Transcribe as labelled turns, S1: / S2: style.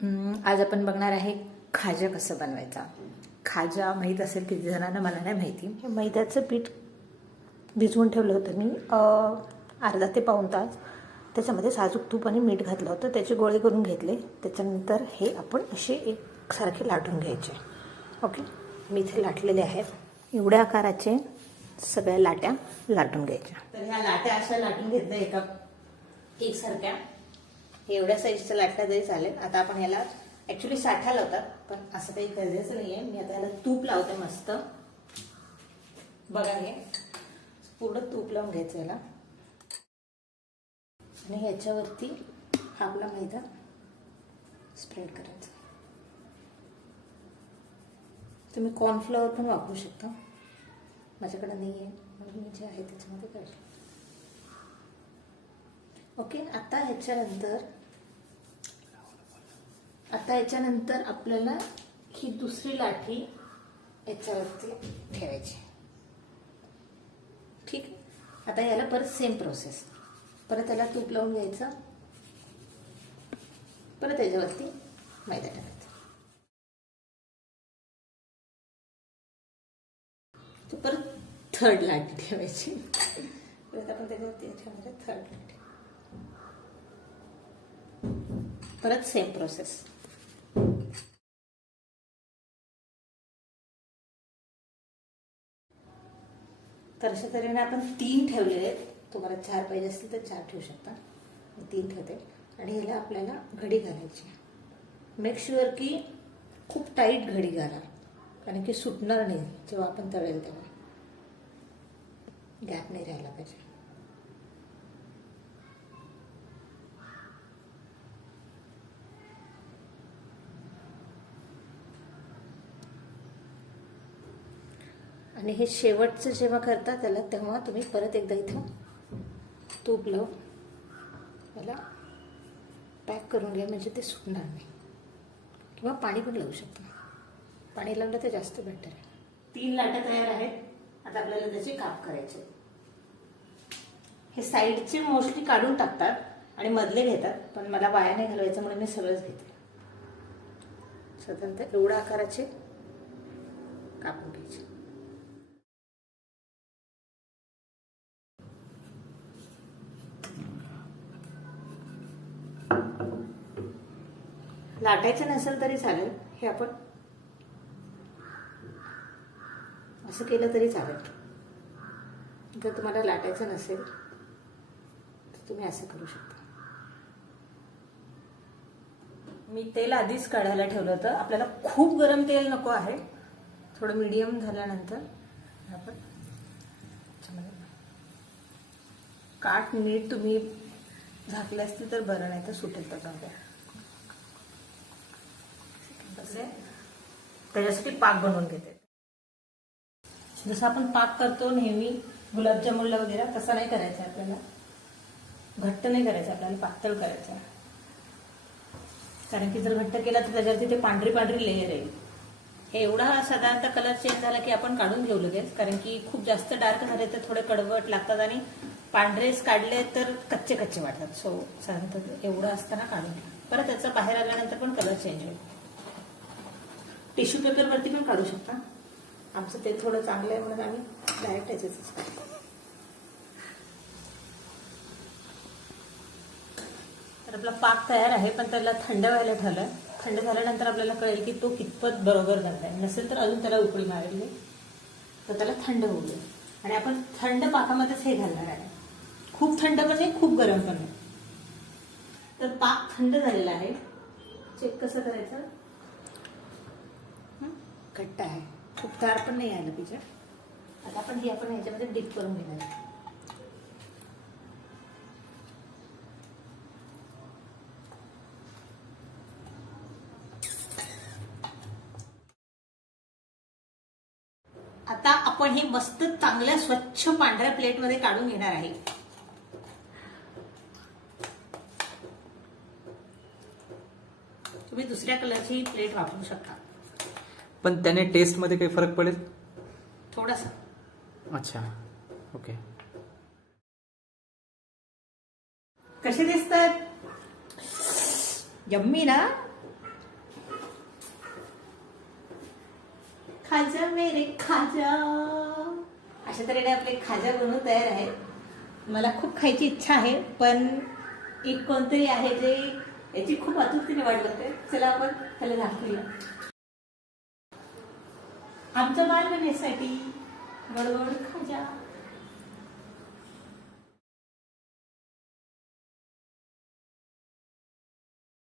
S1: आज आपण बघणार आहे खाजा कसं बनवायचा. खाजा माहीत असेल किती जणांना मला नाही माहिती.
S2: हे मैद्याचं पीठ भिजवून ठेवलं होतं मी अर्धा ते पाऊण तास. त्याच्यामध्ये साजूक तूप आणि मीठ घातलं होतं त्याचे गोळे करून घेतले. त्याच्यानंतर हे आपण असे एकसारखे लाटून घ्यायचे. ओके? मी इथे लाटलेले आहेत. एवढ्या आकाराचे सगळ्या लाट्या लाटून घ्यायच्या.
S1: तर ह्या लाट्या अशा लाटून घेतल्या एका एकसारख्या. हे एवढ्या साईजचं लाटल्या तरी चालेल आता आपण याला ऍक्च्युली साठा लावतात पण असं काही गरजेचं नाही आहे मी आता याला तूप लावते मस्त. बघा हे. पूर्ण तूप लावून घ्यायचं याला. आणि ह्याच्यावरती हा आपला मैदा स्प्रेड करायचा. तुम्ही कॉर्नफ्लॉवर पण वापरू शकता. माझ्याकडे नाही आहे म्हणून मी जे आहे त्याच्यामध्ये काढले. ओके आता ह्याच्यानंतर आता याच्यानंतर आपल्याला ही दुसरी लाठी याच्यावरती ठेवायची. ठीक आता याला परत सेम प्रोसेस परत याला तूप लावून घ्यायचं. परत याच्यावरती मैदा टाकायचा. तो परत थर्ड लाटी ठेवायची. परत आपण त्याच्यावरती ठेवायचं थर्ड लाटी. परत सेम प्रोसेस तर अशा तऱ्हेने आपण तीन ठेवले आहेत. तुम्हाला चार पाहिजे असतील तर चार ठेवू शकता. मी तीन ठेवते. आणि ह्याला आपल्याला घडी घालायची मेक शुअर की खूप टाईट घडी घाला. कारण की सुटणार नाही जेव्हा आपण तळेल तेव्हा. गॅप नाही राहायला पाहिजे. आणि हे शेवटचं जेव्हा करता त्याला तेव्हा तुम्ही परत एकदा इथं तूप लावून त्याला पॅक करून घ्या म्हणजे ते सुकणार नाही. किंवा पाणी पण लावू शकता. पाणी लावलं तर जास्त बेटर आहे. तीन लाटा तयार आहेत. आता आपल्याला त्याचे काप करायचे हे साईडचे मोस्टली काढून टाकतात आणि मधले घेतात पण मला वाया नाही घालवायचं म्हणून मी सगळंच घेते. साधारणतः एवढ्या आकाराचे कापून घ्यायचे. लाटायचं नसेल तरी चालेल. हे आपण असं केलं तरी चालेल. जर तुम्हाला लाटायचं नसेल तर तुम्ही असं करू शकता. मी तेल आधीच काढायला ठेवलं होतं. आपल्याला खूप गरम तेल नको आहे. थोडं मीडियम झाल्यानंतर आपण काट काठ मीठ तुम्ही झाकले असतील तर बरं नाही तर सुटेल त्याच्यामध्ये तसे त्याच्यासाठी पाक बनवून घेते. जसं आपण पाक करतो नेहमी गुलाबजामुनला वगैरे तसा नाही करायचा आपल्याला. घट्ट नाही करायचं आपल्याला पातळ करायचं. आहे. कारण की जर घट्ट केला तर त्याच्यावरती ते पांढरी पांढरी लेअर येईल. हे एवढा साधारणतः कलर चेंज झाला की आपण काढून घेऊ लगेच. कारण की खूप जास्त डार्क झाले तर थोडे कडवट लागतात आणि पांढरेच काढले तर कच्चे कच्चे वाटतात. सो साधारणतः एवढं असताना काढून घ्या. परत त्याचा बाहेर आल्यानंतर पण कलर चेंज होईल. टिश्यू पेपरवरती पण काढू शकता. आमचं ते थोडं चांगलं आहे म्हणून आम्ही डायरेक्ट याच्यातच काढतो तर आपला पाक तयार आहे पण त्याला थंड व्हायला ठेवलं थंड झाल्यानंतर आपल्याला कळेल की तो कितपत बरोबर झालाय. नसेल तर अजून त्याला उकळी मारली तर त्याला थंड होऊ दे. आणि आपण थंड पाकामध्येच हे घालणार आहे. खूप थंड पण नाही खूप गरम पण नाही. तर पाक थंड झालेला आहे. चेक कसं करायचं? घट्ट आहे. खूप तार पण नाही आलं तिच्या. आता आपण हे आपण ह्याच्यामध्ये डीप करून घेणार आहे. आता आपण हे मस्त चांगल्या स्वच्छ पांढऱ्या प्लेटमध्ये काढून घेणार आहे. तुम्ही दुसऱ्या कलरची प्लेट वापरू शकता.
S3: पण त्याने टेस्टमध्ये काही फरक पडेल?
S1: थोडासा.
S3: अच्छा. ओके.
S1: कसे दिसतात? यम्मी ना? खाजा मेरे खाजा. अशा तऱ्हेने आपले खाजा बनवून तयार आहेत. मला खूप खायची इच्छा आहे पण एक कोणतरी आहे जे याची खूप आतुरतेने वाट बघते चला आपण त्याला दाखवूया. आमच्या बालपणीसाठी गडगड खाजा.